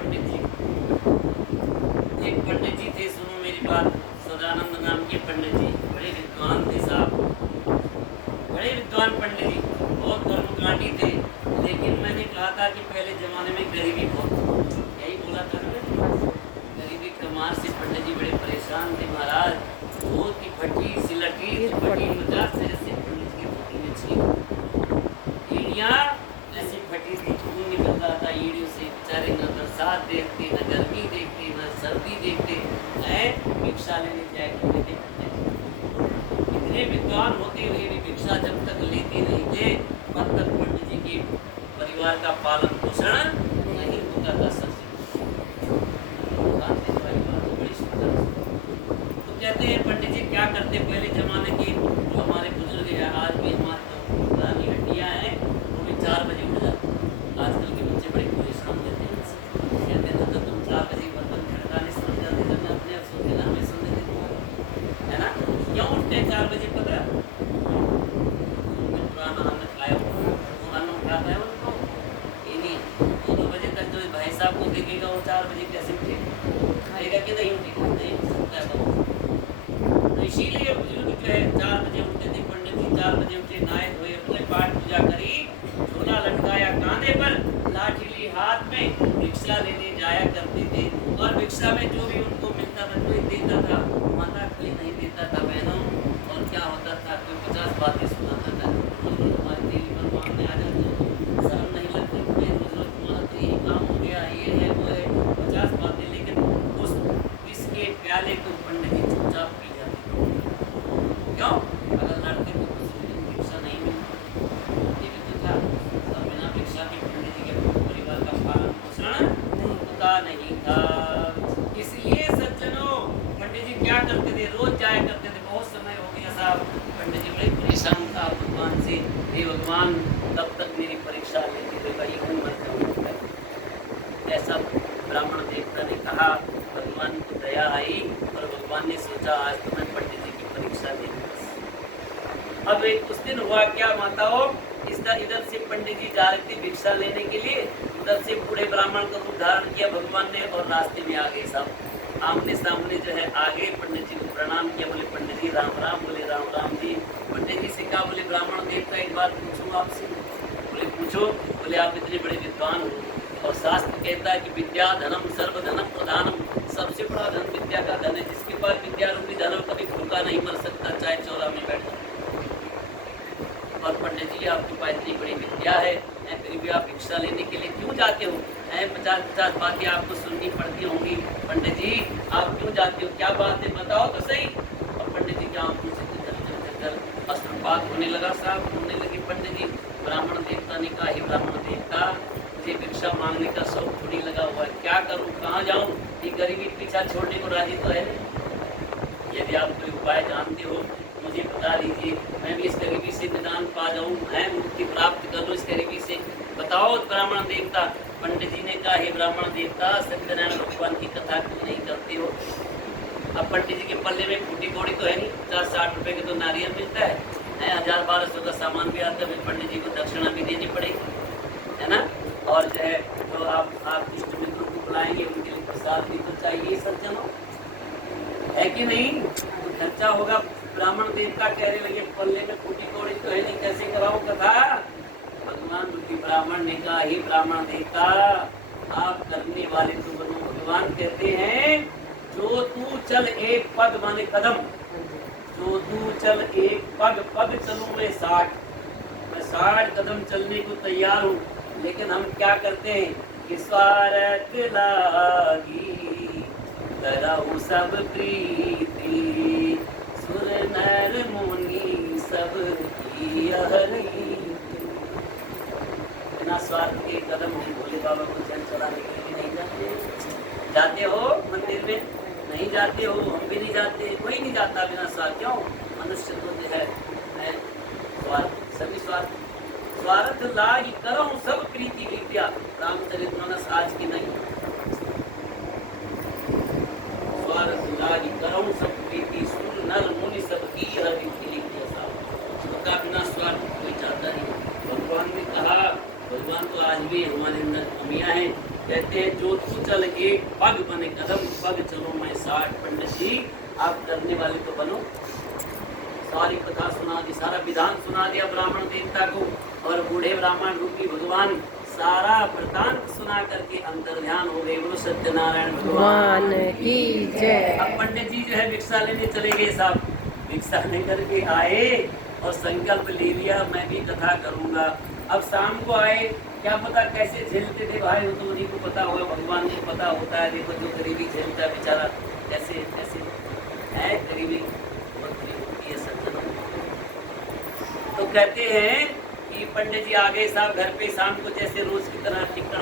पंडित जी। एक पंडित जी थे, सुनो मेरी बात, सदानंद नाम के पंडित जी, बड़े विद्वान थे साहब, बड़े विद्वान पंडित जी, बहुत कर्मकांडी थे। लेकिन मैंने कहा था कि पहले जमाने में गरीबी बहुत थी, यही बोला था ना मैंने, गरीबी कमार से पंडित जी बड़े परेशान थे महाराज। धोत की फटी सिलटी फटी 50 ऐसे पंडित की धोती में छी ईड़ियाँ ऐसी फटी थी, खून निकल रहा था ईड़ियों से। बेचारे न बरसात देखते, न गर्मी देखते, न सर्दी देखते, भिक्षा लेने जाए करते थे पंडित जी। इतने विद्वान होते हुए भी भिक्षा जब तक लेते नहीं थे तब तक पंडित जी के परिवार का पालन पोषण नहीं होता था। सच बड़ी सुंदर। तो कहते हैं पंडित जी क्या करते, पहले जमाने के जो हमारे बुजुर्ग हैं, आज भी हमारे तो पुरानी हड्डियाँ हैं, वो भी 4 बजे उठ जाते। आजकल के बच्चे बड़े परेशान रहते हैं, कहते हैं तो तुम 4 बजे बर्तन खड़काने समझ जाते, जब मैं अपने आप सोते ना हमें सोने देते है ना। क्यों उठते हैं 4 बजे पता है? पुराना हमने खाया पुराना उठाता है उनको, ये नहीं 2 बजे तक जो भाई साहब को देखेगा वो 4 बजे कैसे उठेगा, खाएगा कि नहीं उठेगा, नहीं उठ सकता है बाबू। तो इसीलिए बुजुर्ग जो है 4 बजे उठते थे। पंडित जी 4 बजे उठे, नहाए धोए, अपने पाठ पूजा करी, झोला लटकाया कांधे पर, लाठी ली हाथ में, भिक्षा लेने जाया करते थे। और भिक्षा में जो भी उनको मिलता था कोई देता था, माता कोई नहीं देता था बहनों। और क्या होता था, कोई 50 बातें सुनाता था, हमारी देवी पर मांगने आ जाते, शर्म नहीं लगती, तुम्हारा तो यही काम हो गया, ये है वो है, 50 बातें। लेकिन उस इसके प्याले को पंडित जी चुपचाप पी जाते। क्यों? अगर लड़के को कुछ भिक्षा नहीं मिलती, ये भी तो था। और बिना भिक्षा के पंडित जी के परिवार का पालन पोषण होता नहीं था। इसलिए सज्जनों पंडित जी क्या करते थे, रोज जाया करते थे। बहुत समय हो गया साहब, पंडित जी बड़े परेशान था भगवान से, हे भगवान तब तक मेरी परीक्षा लेते थे, भाई यूं मत करो। ऐसा ब्राह्मण देवता ने कहा, भगवान को दया आई और भगवान ने सोचा आज तो मैं पंडित जी की परीक्षा ले लूं। अब एक उस दिन हुआ क्या माताओं, इधर से पंडित जी जा रहे थे भिक्षा लेने के लिए, उधर से बूढ़े ब्राह्मण का रूप धारण किया भगवान ने और रास्ते में आ गए सब। आमने सामने जो है आगे पंडित जी को प्रणाम किया, बोले पंडित जी राम राम, बोले राम राम जी। पंडित जी से कहा, बोले ब्राह्मण देवता एक बात पूछूं आपसे, बोले पूछो। बोले आप इतने बड़े विद्वान हो और शास्त्र कहता है कि विद्या धनम सर्व धनम प्रधानम, सबसे बड़ा धन विद्या का धन है। जिसके पास विद्या रूपी धन कभी भूखा नहीं मर सकता, चाहे चौरा में बैठ जाए। और पंडित जी आपके पास इतनी बड़ी विद्या है, फिर भी आप भिक्षा लेने के लिए क्यों जाते हो? 50-50 बातें आपको सुननी पड़ती होंगी, पंडित जी आप क्यों जाते हो, क्या बात है बताओ तो सही। और पंडित जी क्या अश्रुपात होने लगा साहब, होने लगे। पंडित जी ब्राह्मण देवता ने कहा, हे ब्राह्मण देवता मुझे भिक्षा मांगने का शौक थोड़ी लगा हुआ है, क्या करूं, कहाँ जाऊं, ये गरीबी पीछा छोड़ने को राजी तो है नहीं। यदि आप कोई उपाय जानते हो मुझे बता दीजिए, मैं भी इस गरीबी से निदान पा जाऊं, मैं मुक्ति प्राप्त कर लूं इस गरीबी से, बताओ ब्राह्मण देवता। पंडित जी ने कहा, हे ब्राह्मण देवता सत्यनारायण भगवान की कथा क्यों नहीं करते हो? अब पंडित जी के पल्ले में फूटी कौड़ी तो है नहीं, 50-60 रुपए के तो नारियल मिलता है, 1000-1200 का सामान भी आता है, पंडित जी को दक्षिणा भी देनी पड़ेगी, है ना। और जो है तो आप इष्ट मित्रों को बुलाएंगे, उनके लिए प्रसाद भी तो चाहिए सज्जनों, है कि नहीं? तो खर्चा होगा। ब्राह्मण देवता कहने लगे, पल्ले में फूटी कौड़ी तो है नहीं, कैसे कराऊं कथा? भगवान रूपी ब्राह्मण ने कहा, हे ब्राह्मण देवता आप करने वाले तो बनो। भगवान कहते हैं, जो तू चल एक पग माने कदम, जो तू चल एक पग, पग चलूं मैं 60, मैं 60 कदम चलने को तैयार हूँ। लेकिन हम क्या करते हैं कि स्वार्थ लागी करहु सब प्रीति, सुर नर मुनि सब की हरि। बिना स्वार्थ के कदम हम भोले बाबा को चल चलाने के लिए नहीं जाते। जाते हो मंदिर में? नहीं जाते हो, हम भी नहीं जाते, कोई नहीं जाता बिना स्वार्थ। क्यों? मनुष्य तो जो है स्वार्थ, सभी स्वार्थ, स्वार्थ लागी करहु सब प्रीति विद्या। रामचरितमानस आज की नहीं, स्वार्थ लागी करहु सब प्रीति, सुर नर मुनि सब की हरि। उसका बिना स्वार्थ कोई चाहता नहीं। भगवान ने कहा, भगवान तो आज भी हमारे अंदर कमियां हैं। कहते हैं जो तू चल एक पग बने कदम, पग चलो मैं 60। पंडित जी आप करने वाले तो बनो। सारी कथा सुना दी, सारा विधान सुना दिया ब्राह्मण देवता को, और बूढ़े ब्राह्मण रूपी भगवान सारा वृतांत सुना करके अंतर ध्यान हो गए। बोलो सत्यनारायण भगवान की जय। अब पंडित जी जो है भिक्षा लेने चले गए साहब, भिक्षा लेकर के आए और संकल्प ले लिया मैं भी कथा करूंगा। अब शाम को आए, क्या पता कैसे झेलते थे भाई, वो तो उन्हीं को पता होगा, भगवान को पता होता है। देखो जो गरीबी झेलता है बेचारा, कैसे कैसे है गरीबी, बहुत गरीब होती है सज्जनों। तो कहते हैं कि पंडित जी आ गए साहब घर पे, शाम को जैसे रोज की तरह टिकट